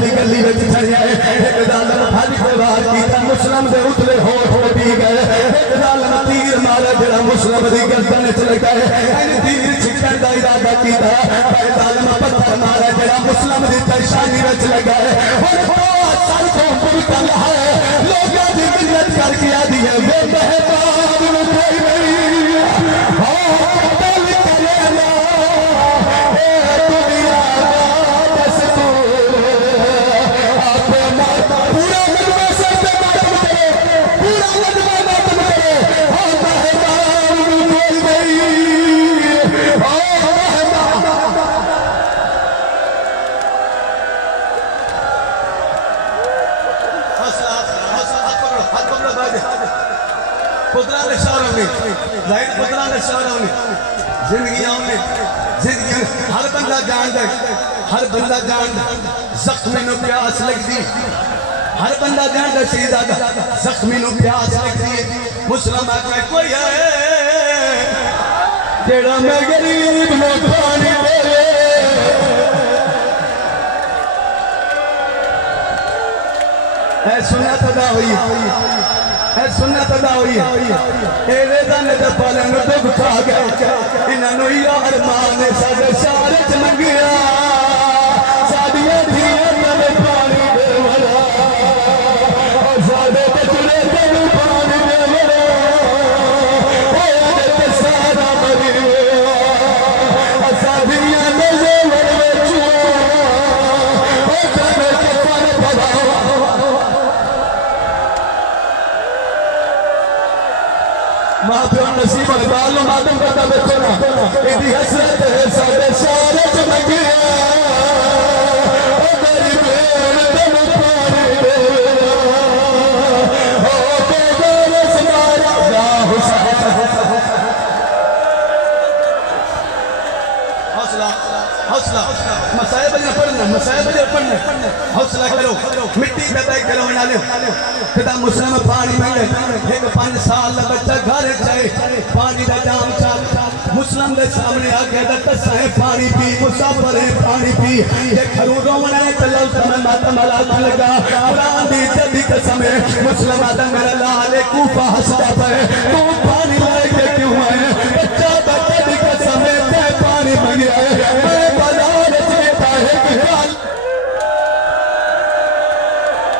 वाली गली में छड़िया एक जालिम भज के वार कीता मुस्लिम दे उतले होठ पी गए एक जालिम तीर मारा जेड़ा मुस्लिम दी गर्दन च लगा इन तीर छिकण दा इरादा कीता पर जालिम पत्थर मारा जेड़ा मुस्लिम दी पेशानी विच लगा हुन सर को पुरकल है लोगां दी इज्जत करके आदी है वे मेहमान कोई नहीं हो कतल करेला ए दुनिया का दस्तूर आपे मत पूरा लगवा से मातम करे पूरा लगवा मातम करे हो मेहमान कोई नहीं हो पुत्रा ने शौरव ने जाहिर पुत्रा ने शौरव ने जिंदगी हर बंदा जानदा हर बंदा जानदा जख्मी नु प्यास लगदी हर बंदा जानदा सीधा जख्मी नु प्यास लगदी मुस्लिम आके कोई है जेड़ा मैं गरीब नु पानी दे ऐ सुन्नत अदा हुई है सुन्नत अदा हुई है ए वेदां ने ते पालन दुख खा गया इन्हां नु यार मान साडे शार च मंगिया साडियां धीयां ने पानी दे वाला ओ साडे बचड़े तेनू पानी दे वाला ओ ते सारा मरी ओ साडियां ने ज़ोर विच ओ कने के पर भवा मां प्यो नसीब बाल मादम करता देखो ना एदी हसरत है साडे सारे च मंगिया ओ गरीब तेनू पानी दे ओ के गोरे समारा या हुसैन हौसला हौसला मसाइब ने पढ़ना हौसला करो मिट्टी पैदा करो नाले खुदा मुस्लिम पानी मंगे एक 5 साल का बच्चा घर जाए पानी का जाम चाल मुस्लिम के सामने आके दसा है पानी पी मुसाफिर है पानी पी ये खरू रोवना है तलल समय मातम अला लगा कुरान दी जदी कसम है मुस्लिम आदम मेरा लाल कूफा हंसता पे